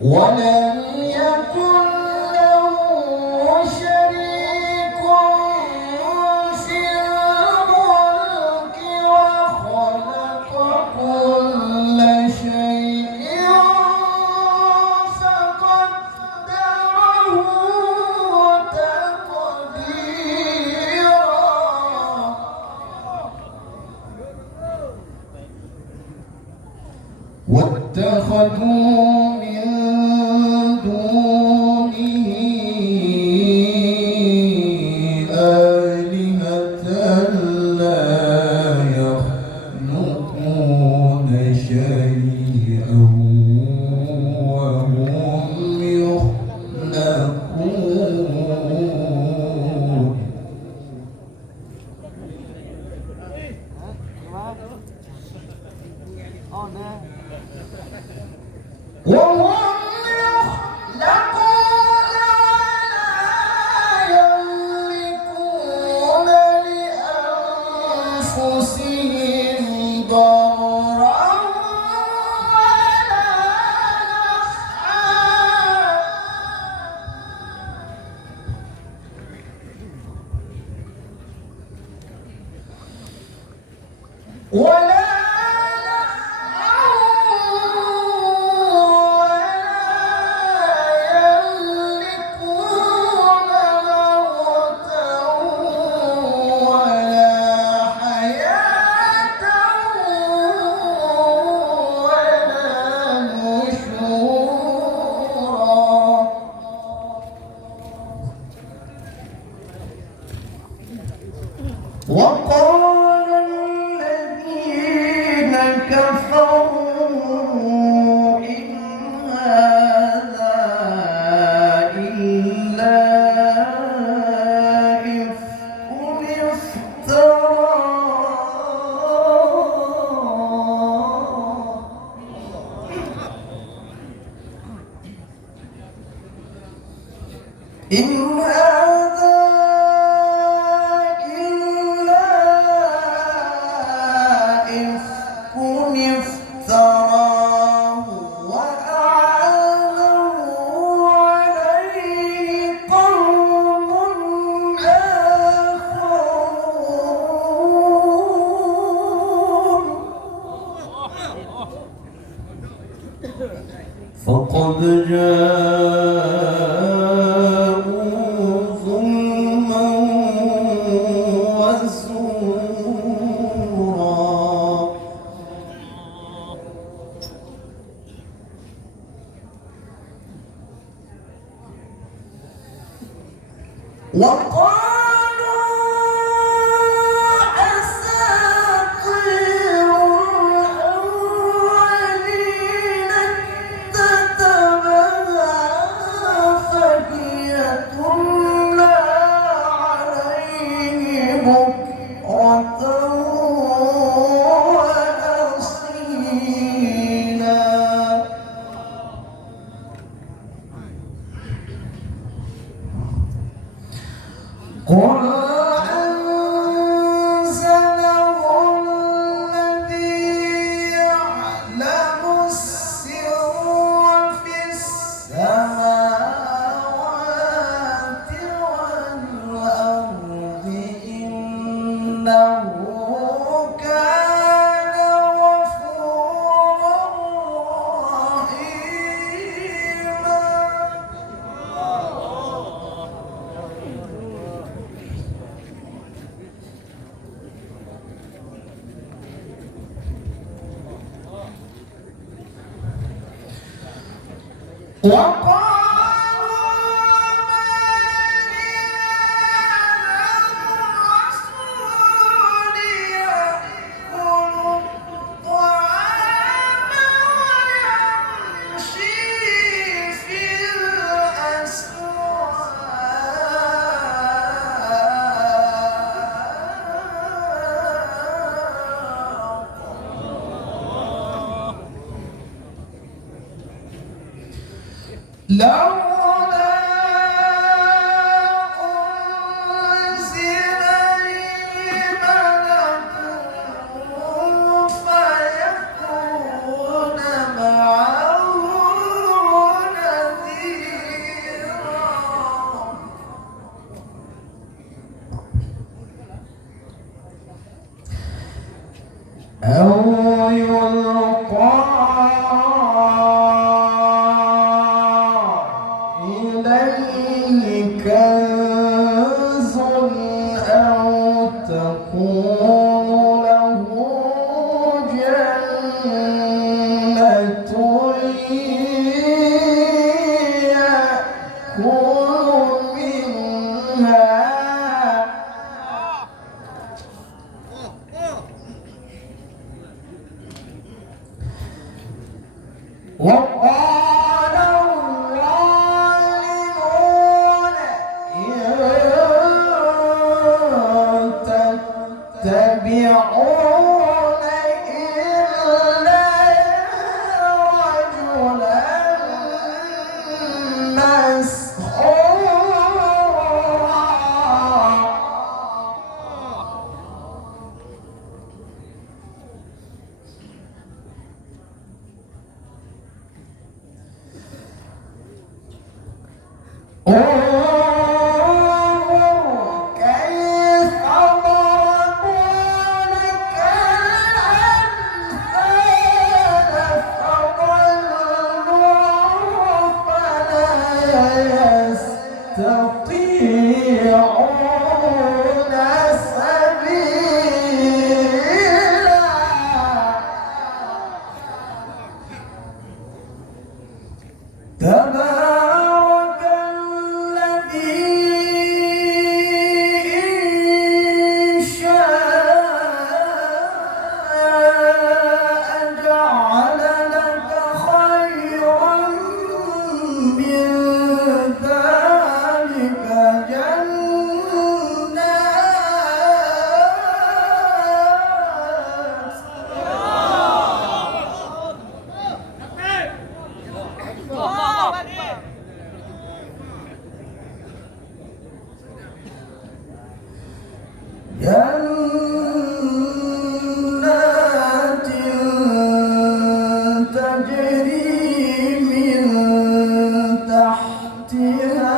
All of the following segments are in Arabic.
ولم يكن له شريك في الملك وخلق كل شيء فقدره تقديرا واتخذوا وقال الذين كفروا إن هذا إلا إفك افتراه وأعانه عليه قوم آخرون فقد جاءوا ظلما وزورا وقالوا أساطير الأولين اكتتبها فهي تملى عليه بكرة وأصيلا قل أنزله الذي يعلم السر في السماوات والأرض إنه كان غفورا رحيما وقالوا ما للرسول يأكل الطعام ويمشي في الأسواق لولا إليه كنز أو تكون له جنة يأكل منها وقال الظالمون إن تتبعون إلا رجلا مسحورا. انظر كيف ضربوا لك الأمثال فضلوا فلا يستطيعون سبيلا. تبارك الذي إن شاء جعل لك خيرا من ذلك جنات تجري من تحتها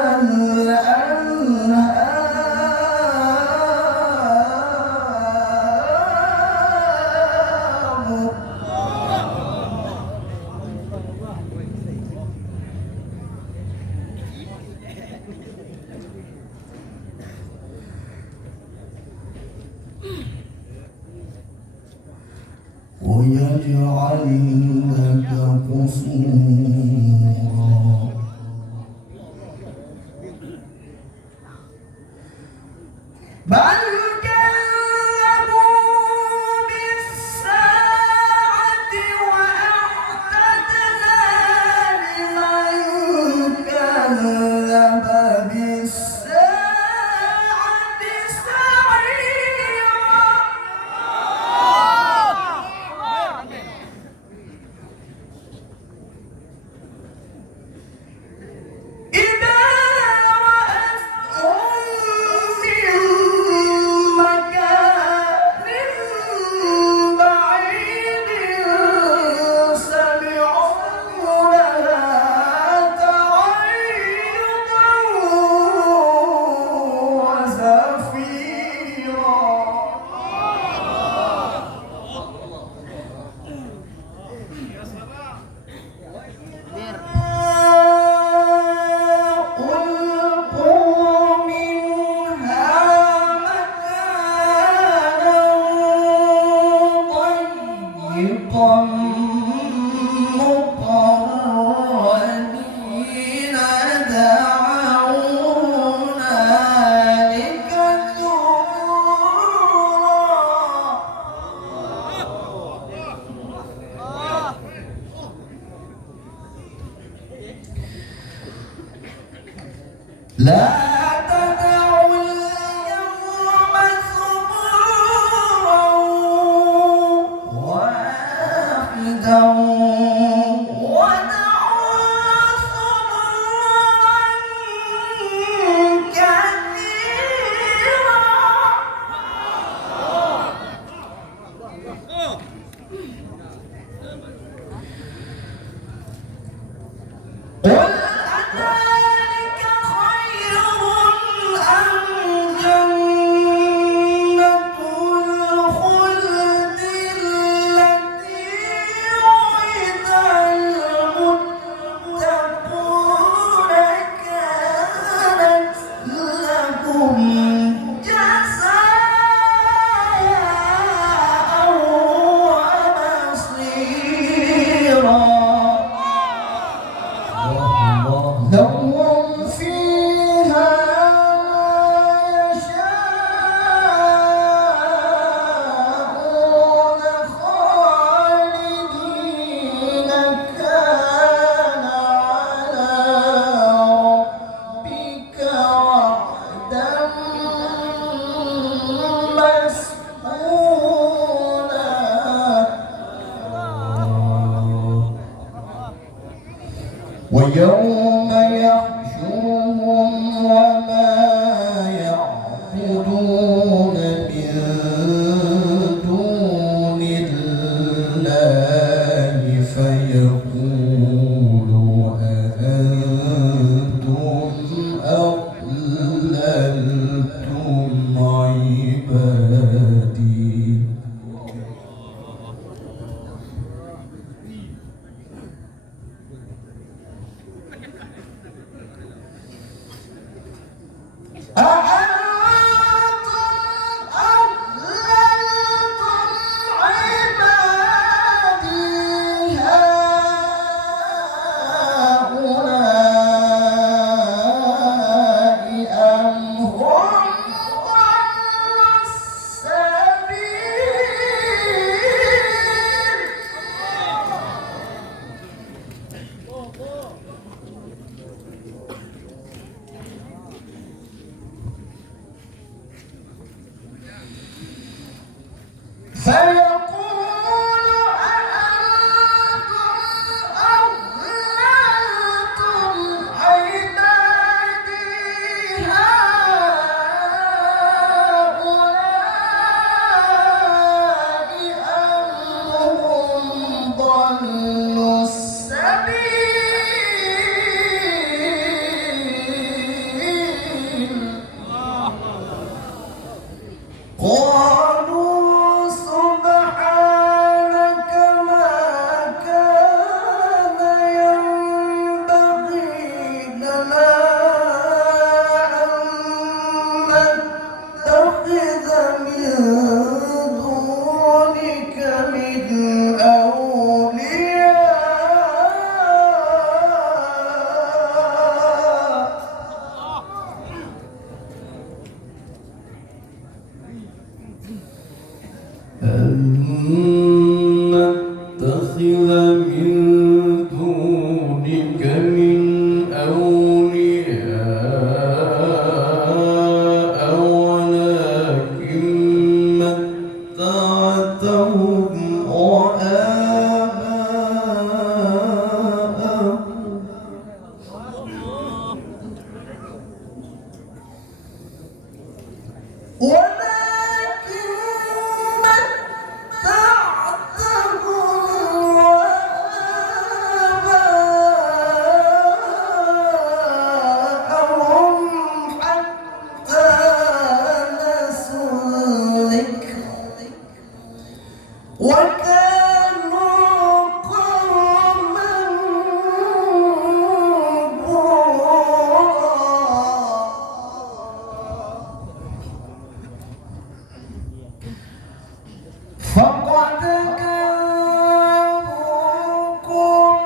ويجعل لك قصورا بل كذبوا بالساعة وأعتدنا لمن كذب بالساعة سعيرا. إذا رأتهم من مكان بعيد سمعوا لها تغيظا وزفيرا. ألقوا منها مكانا ضيقا مقرنين دعوا هنالك ثبورا. لا تدعوا اليوم ثبورا واحدا ودعوا ثبورا كثيرا. قل أذلك خير أأنتم أضللتم عبادي هؤلاء أم هم ضلوا السبيل فيقول أأنتم أضللتم عبادي هؤلاء أم هم ضلوا السبيل قالوا سبحانك ما كان ينبغي لنا أن نتخذ من دونك من أولياء أن نتخذ من دونك من أولياء ولكن متعتهم وآباءهم ولكن متعتهم وآباءهم حتى نسوا الذكر وكانوا قوما فقد جاءوكم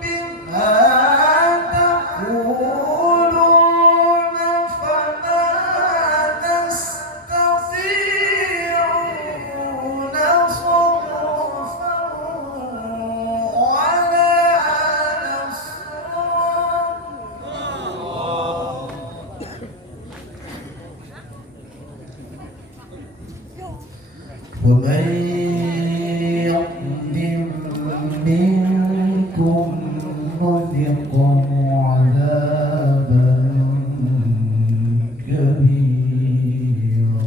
بما تقولون فما تستطيعون صرفا ولا نصرا ومن يظلم منكم نذقه عذابا كبيرا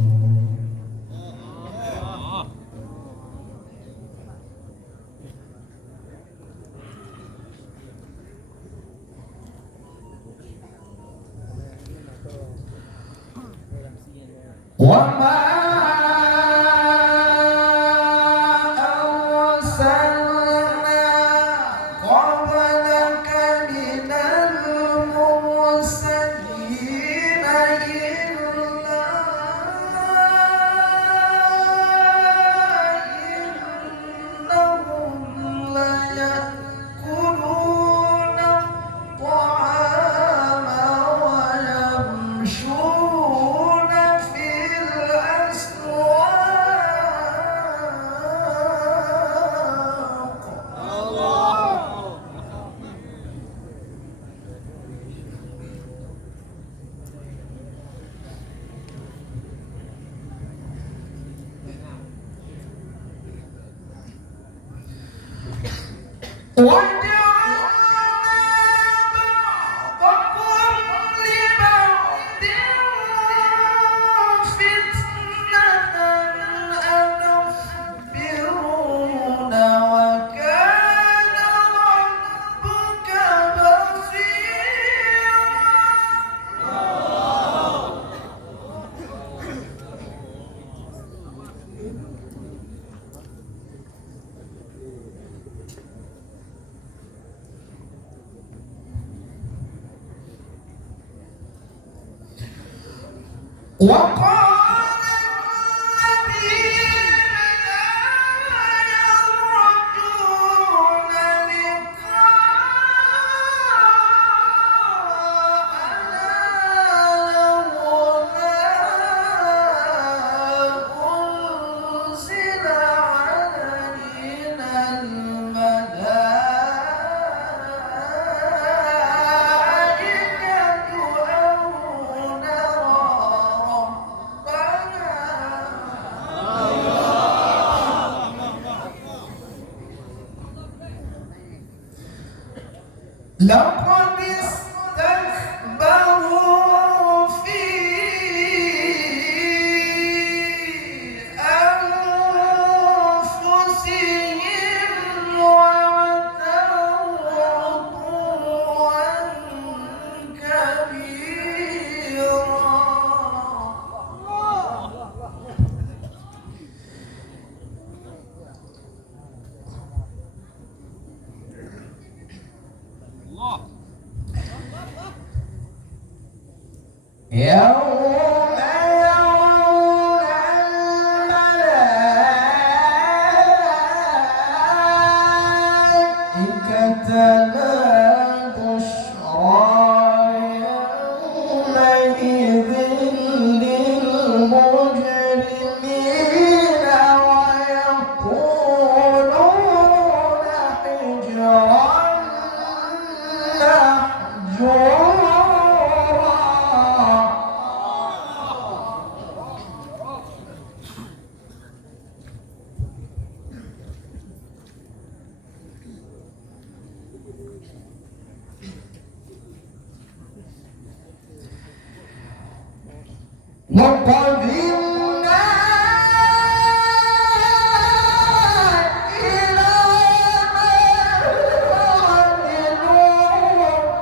وما أرسلنا قبلك من المرسلين إلا إنهم ليأكلون الطعام ويمشون في الأسواق وقال الذين لا يرجون لقاءنا لولا أنزل علينا الملائكة أو نرى لقد استكبروا في أنفسهم وعتوا عتوا كبيرا يوم يرون الملائكة لا بشرى يومئذ للمجرمين ويقولون حجرا محجورا وقدمنا إلى ما عملوا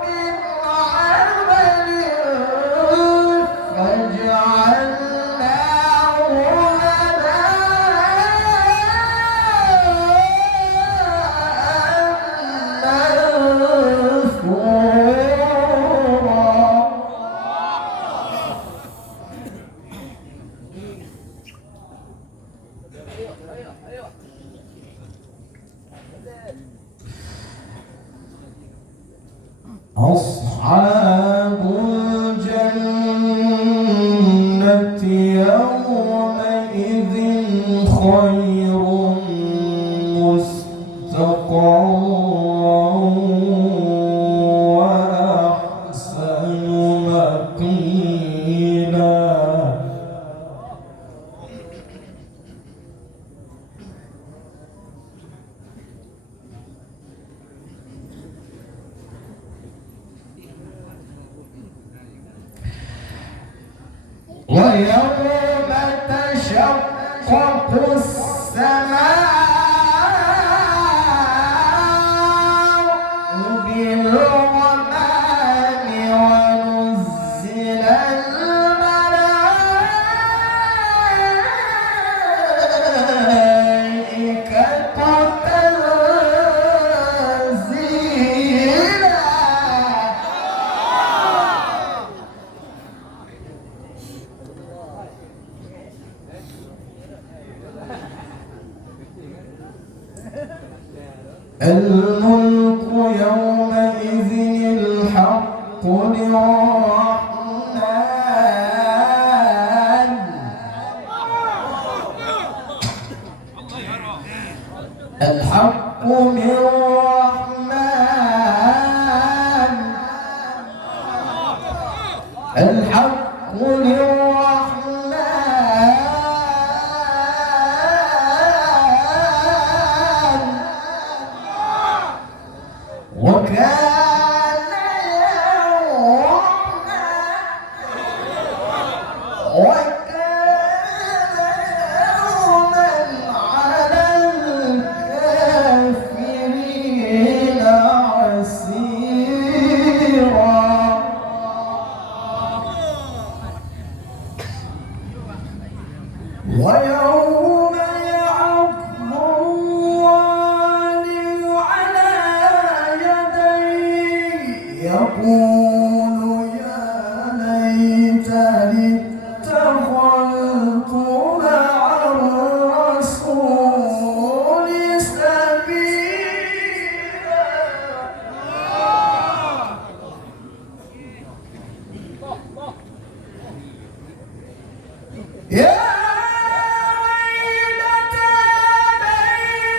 من عمل فجعلناه هباء أصحاب الجنة يومئذ خير مستقرا وأحسن مقيلا ويوم تشقق السماء بالغمام ونزل الملائكة تنزيلا الملك يومئذ الحق للرحمن الحق من الرحمن الحق للرحمن وكان يوما على الكافرين عسيرا يا ويلتى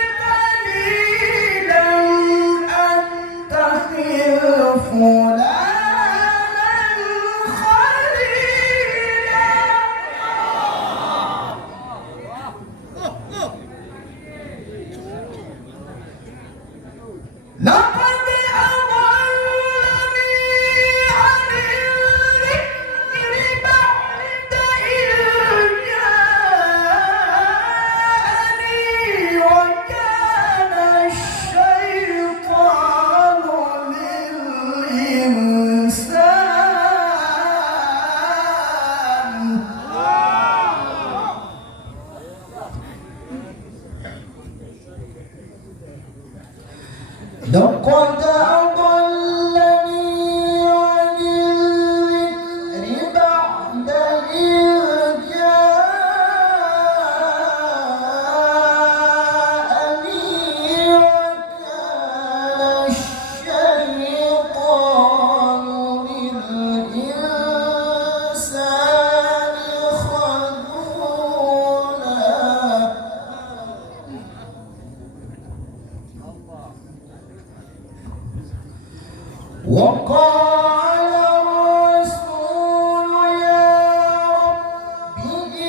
ليتني لم أتخذ فلانا خليلا. لقد أضلني عن الذكر بعد إذ جاءني وكان الشيطان للإنسان لقد أضلني عن الذكر بعد إذ جاءني وكان الشيطان للإنسان خذولا. وقال الرسول يا رب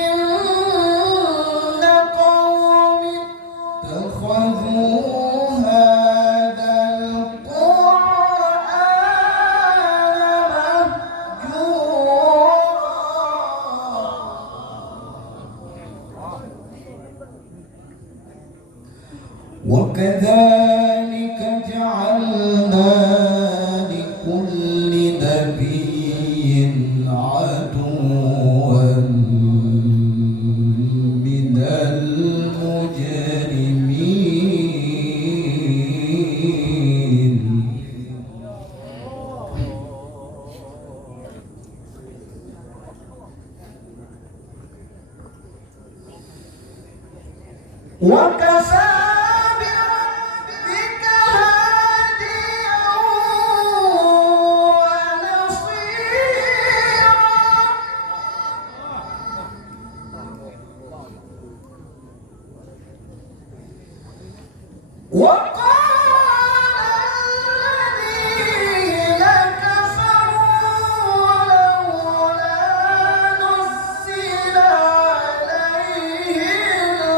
إن قومي اتخذوا هذا القرآن مهجورا. وكذلك جعلنا لكل نبي عدوا من المجرمين. وكفى بربك هاديا ونصيرا. وقال الذين كفروا لولا نزل عليه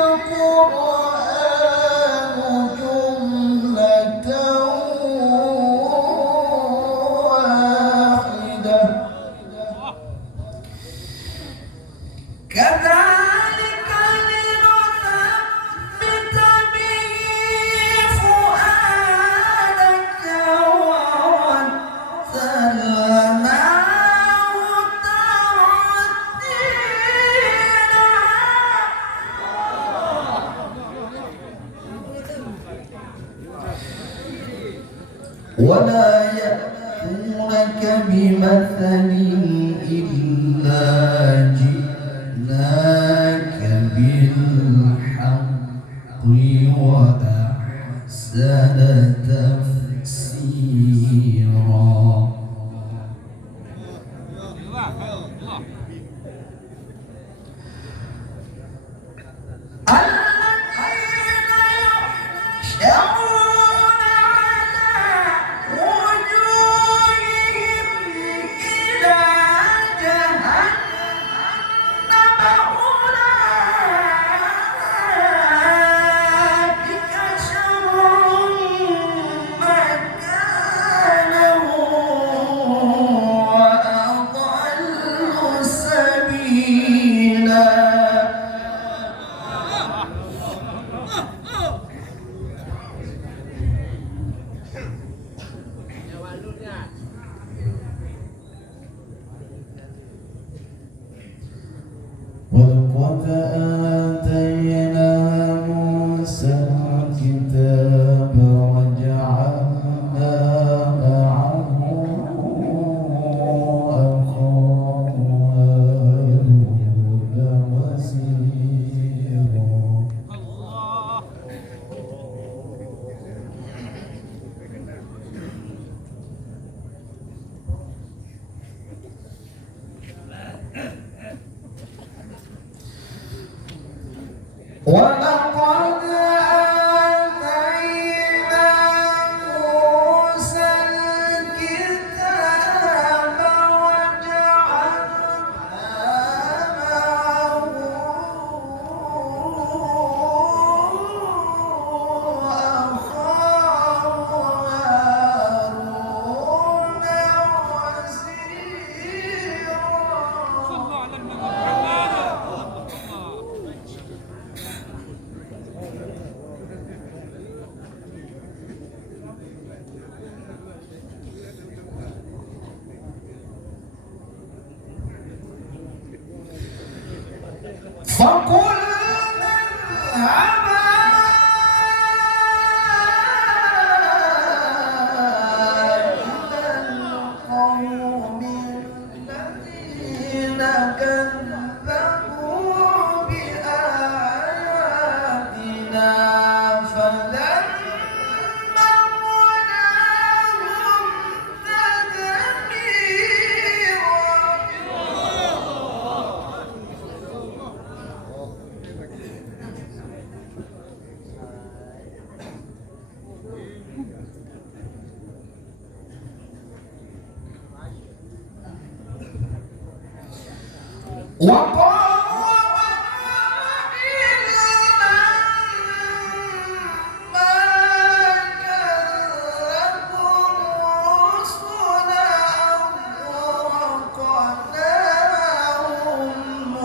القرآن جملة واحدة كذلك لنثبت به فؤادك ورتلناه ترتيلا. ولا يأتونك بمثل إلا جئناك بالحق وأحسن تفسيرا. الذين يحشرون على وجوههم إلى جهنم أولئك شر مكانا ولقد آتينا موسى الكتاب وجعلنا معه أخاه هارون صلى وزيرا. على النبي محمد. فقلنا اذهبا إلى القوم الذين كذبوا بآياتنا فدمرناهم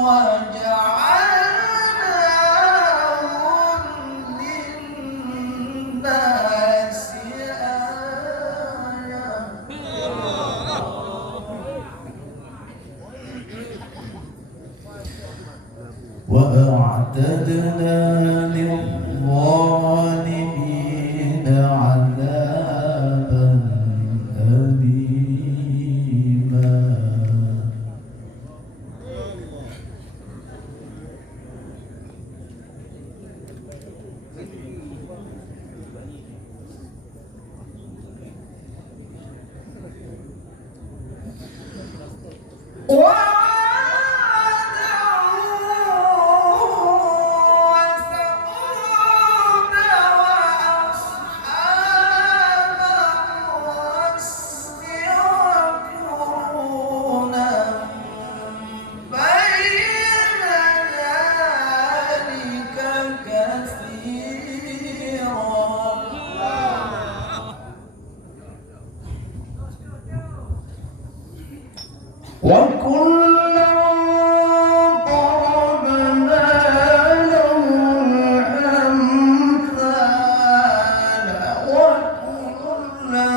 وجعلناهم للناس آية. وأعتدنا للظالمين عذابا أليما. وكلا ضربنا له الأمثال وكلا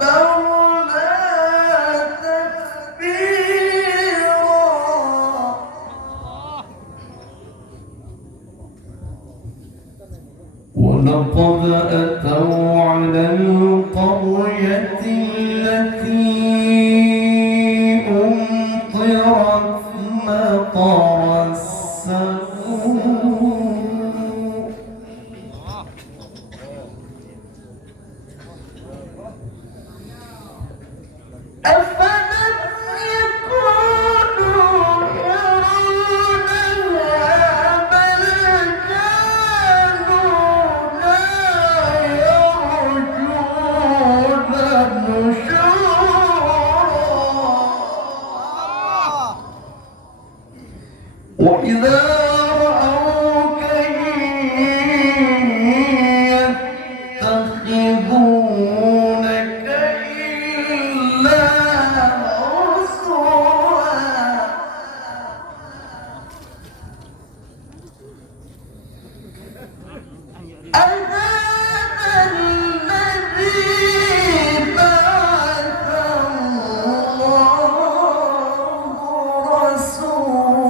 تبرنا تتبيرا. ولقد أتوا على القرية التي أمطرت مطر السوء. أفلم يكونوا يرونها بل كانوا لا يرجون نشورا. وإذا رأوك يتخذونك إلا هزوا. أهذا الذي بعث الله رسولا.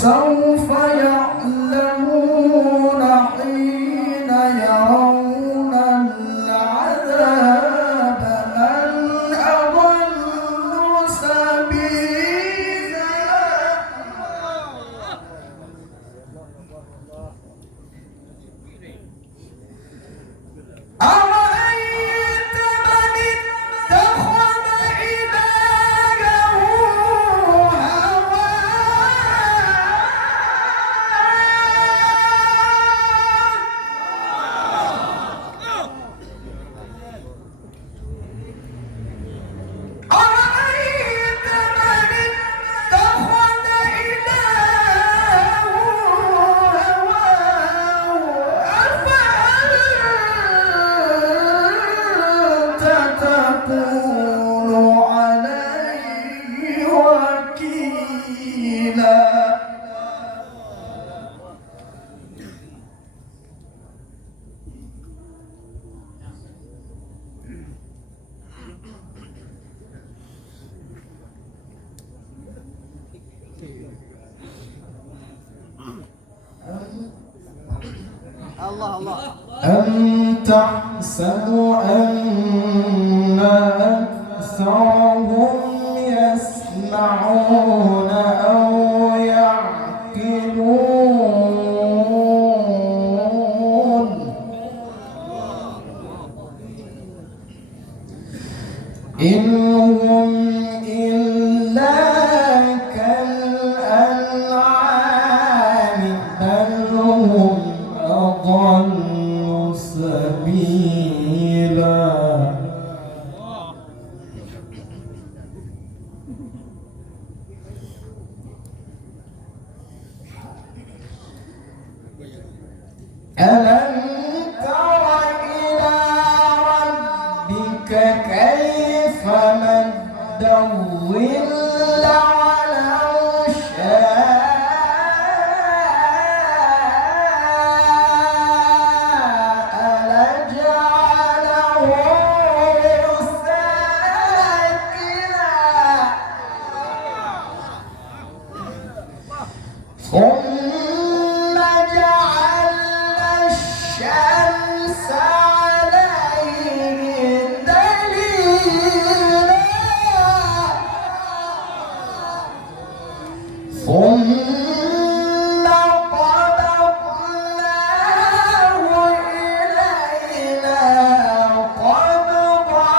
فسوف يعلمون حين يرون العذاب من أضل سبيلا. أرأيت من اتخذ إلهه أم تحسب أن أكثرهم يسمعون أو يعقلون إن هم إلا كالأنعام بل هم أضل سبيلا. ألم تر إلى ربك كيف مد الظل ولو شاء لجعله ساكنا ثم جعلنا الشمس عليه دليلا ثم قبضناه إلينا قبضا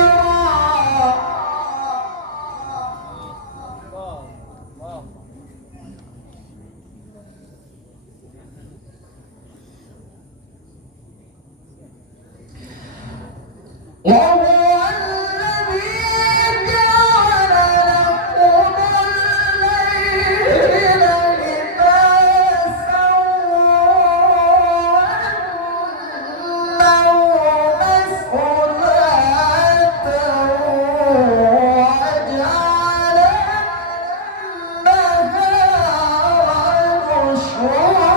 يسيرا. وهو الذي جعل لكم الليل لباسا والنوم سباتا وجعل النهار نشورا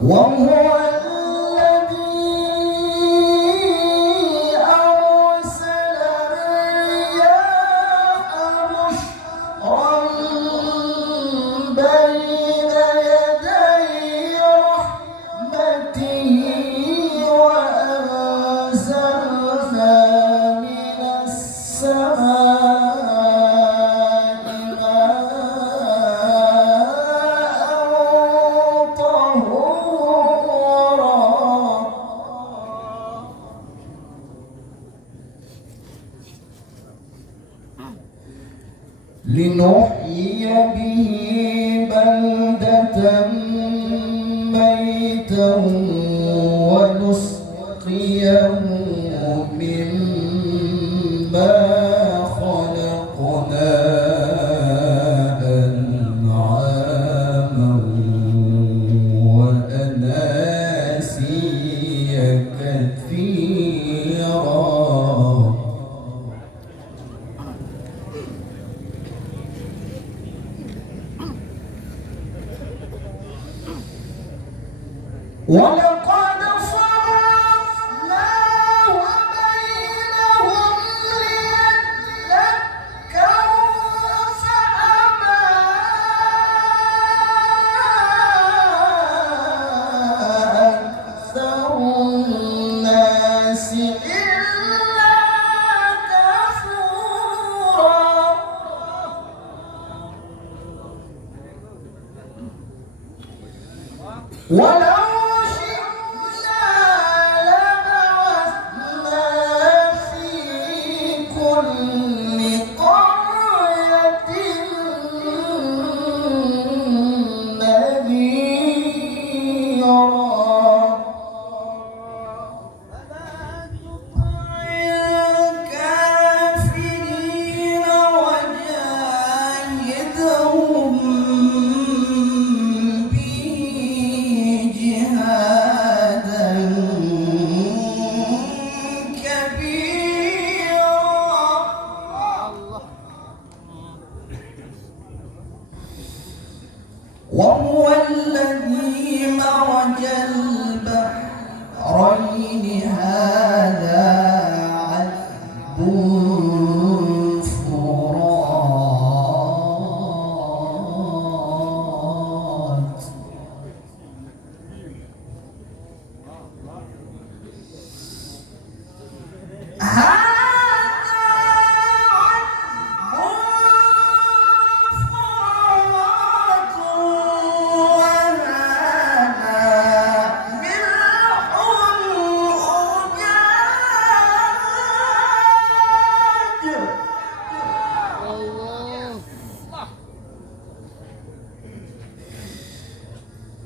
وهو لنحيي به بلدة ميتا ونسقيه مما خلقنا أنعاما وأناسيا كثيرا. ولقد صرفناه بين ولو شئنا لبعثنا في كل قرية نذيرا الكافرين وجاهدهم به جهادا كبيرا وهو الذي مرج البحرين هذا عذب فرات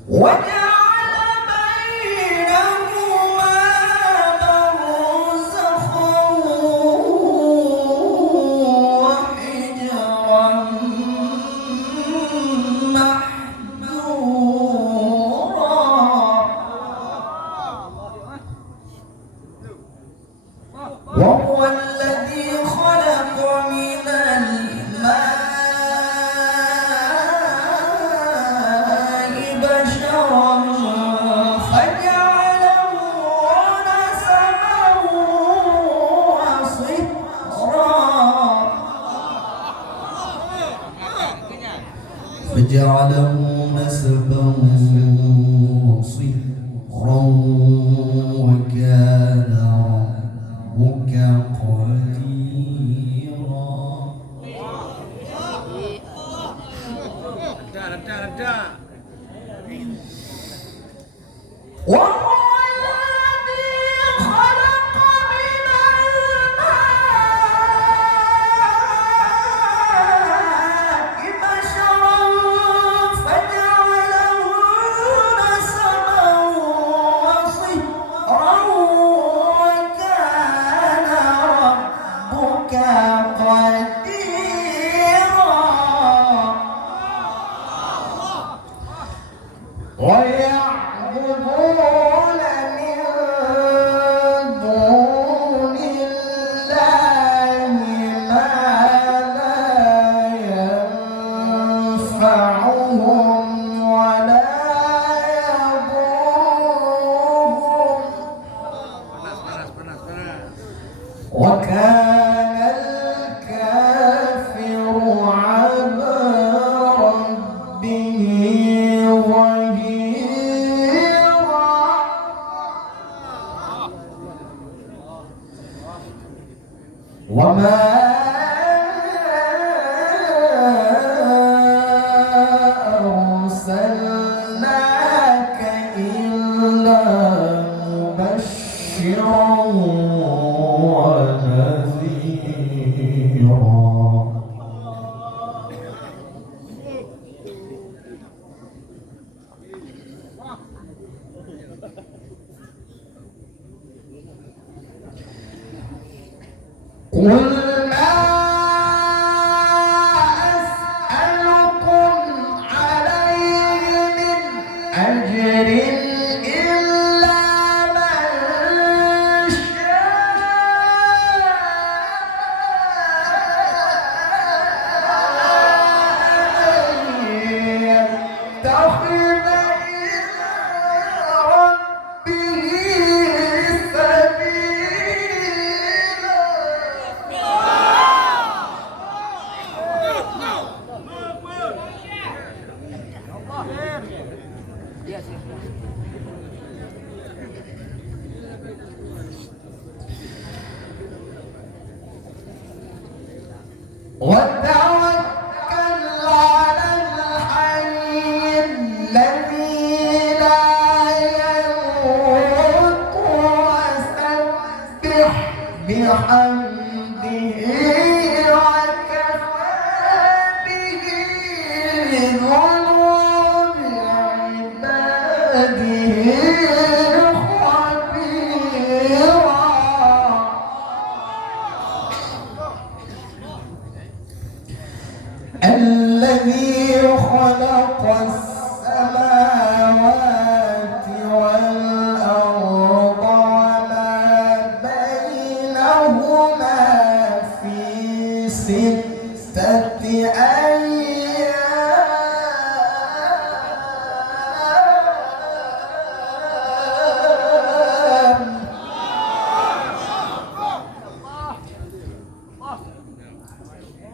وجعل بينهما برزخا وحجرا محجورا وهو الذي خلق من الماء بشرا فجعله نسبا وصهرا وكان ربك قديرا وهو الذي خلق من الماء بشرا فجعله نسبا وصهرا وكان ربك قديرا ويعبدون من دون الله ما لا ينفعهم ولا يضرهم وكان الكافر على ربه ظهيرا وما أرسلناك إلا مبشرا ونذيرا قل ما أسألكم عليه من أجر إلا من شاء يتخذ إلى ربه وتوكل على الحي الذي لا بحمده وكفى به بذنوب عباده خبيرا الذي خلق السماوات والأرض وما بينهما في 6 أيام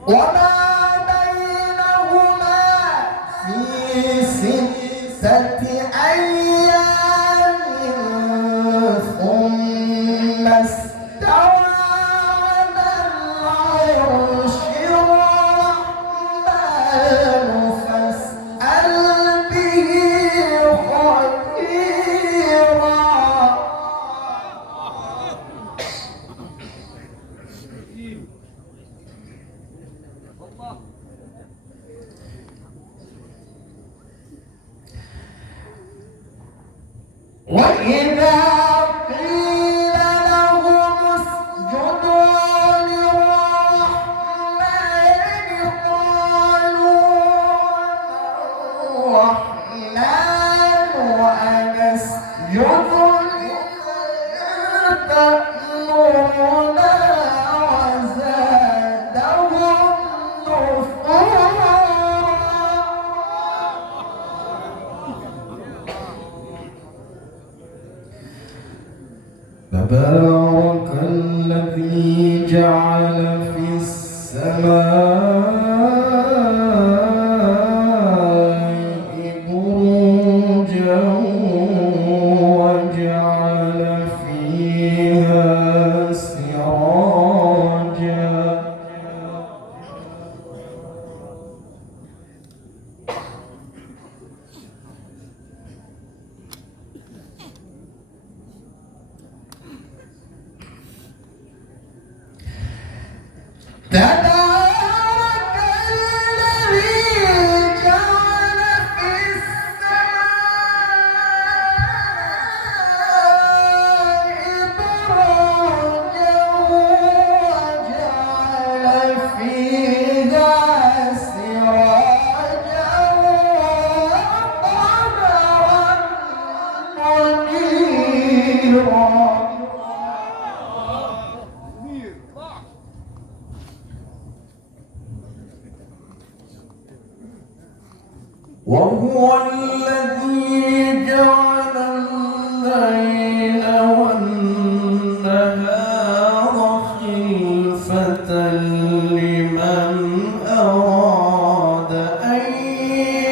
وما بينهما في 6 أيام ثم استوى على العرش الرحمن فاسأل به خبيرا وإذا قيل لهم اسجدوا للرحمن قالوا الرحمن أنسجد لما تأمرنا وزادهم نفورا تبارك الذي جعل في السماء بروجا وجعل فيها سراجا تبارك الذي جعل في السماء بروجا وجعل فيها سراجا وقمرا منيرا وهو الذي جعل الليل والنهار خلفة لمن أراد أن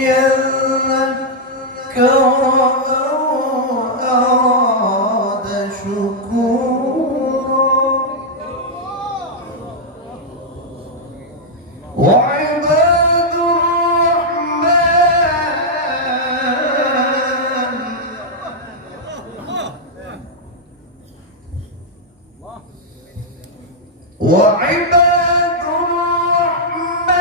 يذكر أو أراد شكورا وعباد الرحمن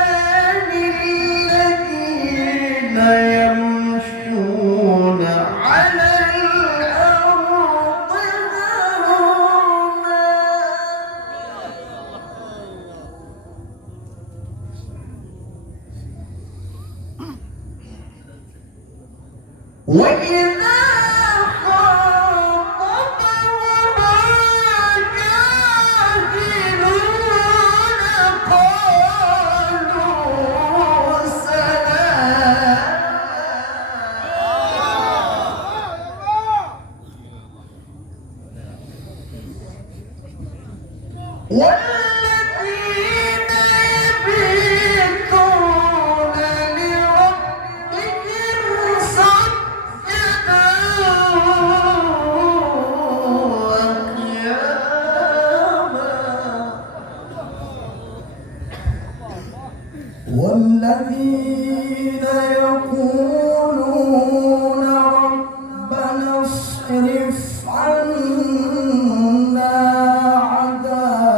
الذين يمشون على الأرض هونا وإذا والذين يبيتون لربهم سجدا وقياما والذين يقولون ربنا اصرف عنا عذاب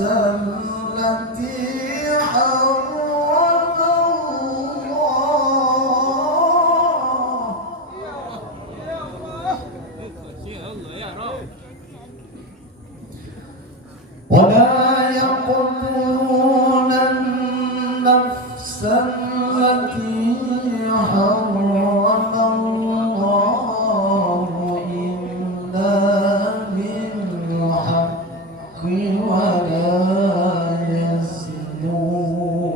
التي حرم الله ولا يقتلون النفس التي حرم الله إلا بالحق ولا يزنون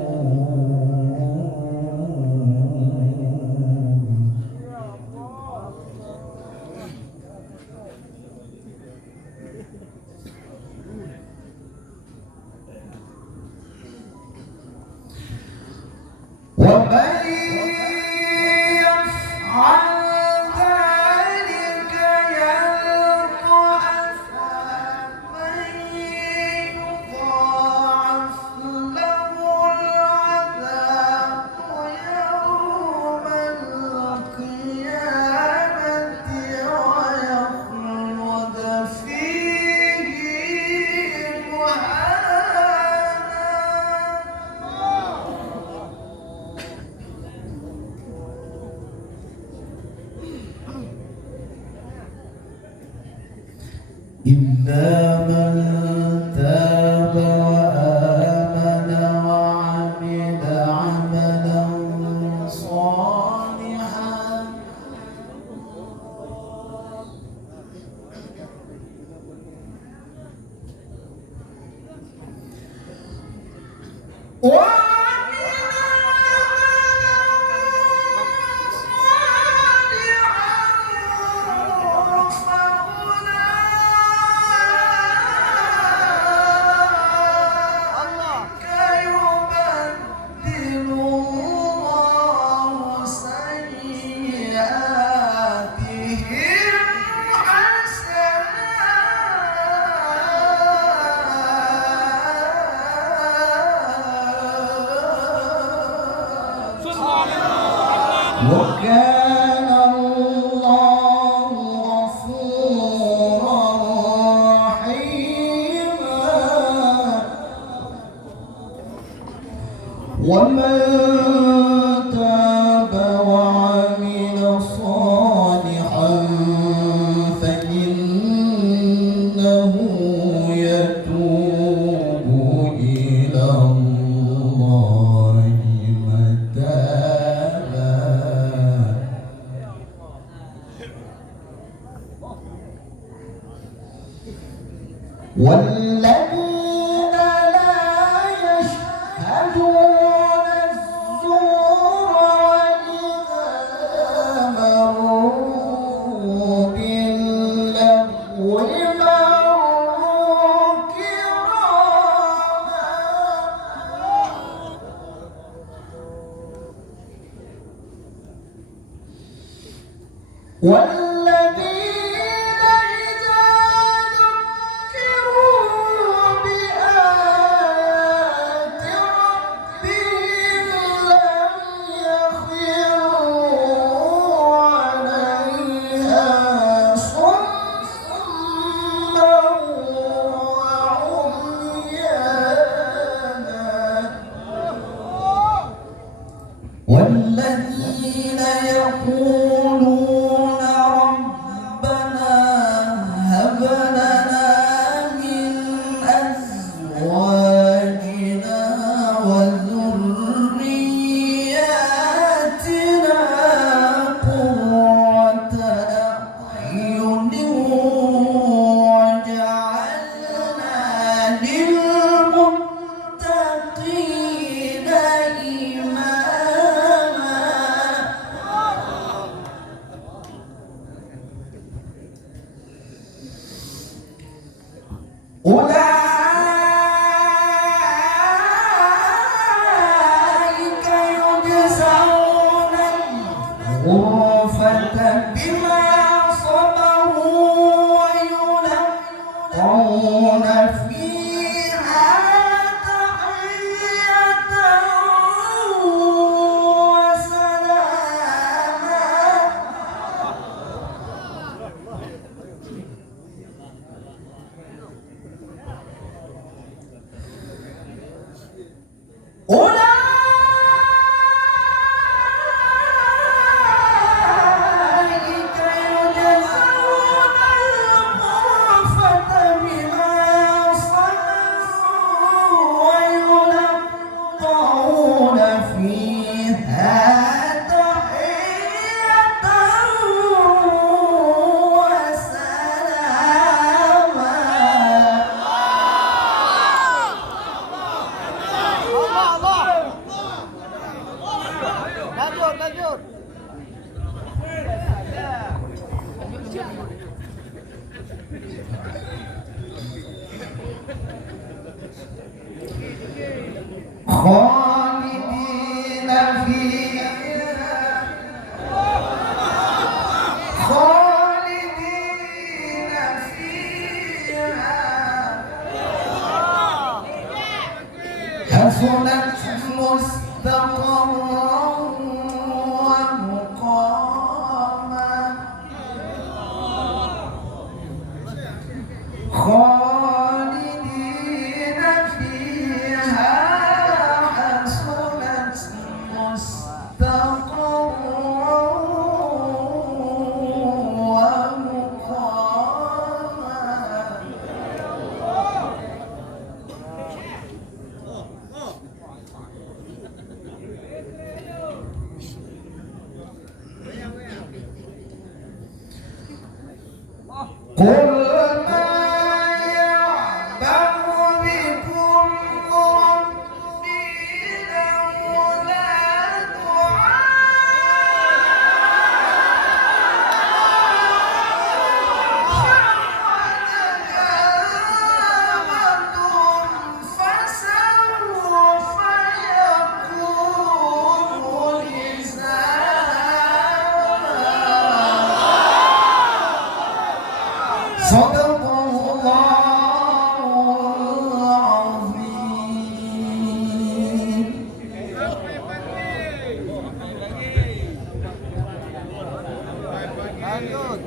ومن يفعل ذلك يلقى أثاما يضاعف له العذاب يوم القيامة ويخلد فيه إلا من تاب وآمن وعمل عملا صالحا وكان الله غفورا رحيما ومن تاب وعمل صالحا فإنه يتوب إلى الله متابا والذين لا يشهدون الزور وإذا مروا باللغو مروا كراما والذين إذا ذكروا بآيات ربهم لم يخروا عليها صما وعميانا والذين يقولون ربنا هب لنا من أزواجنا وذرياتنا قرة أعين واجعلنا للمتقين إماما حسنت مستقرا ومقاما خالدين فيها حسنت مستقرا قل ما يعبأ بكم ربي لولا دعاءكم فسوف يكون لزاما صدق الله العظيم. Lanjut.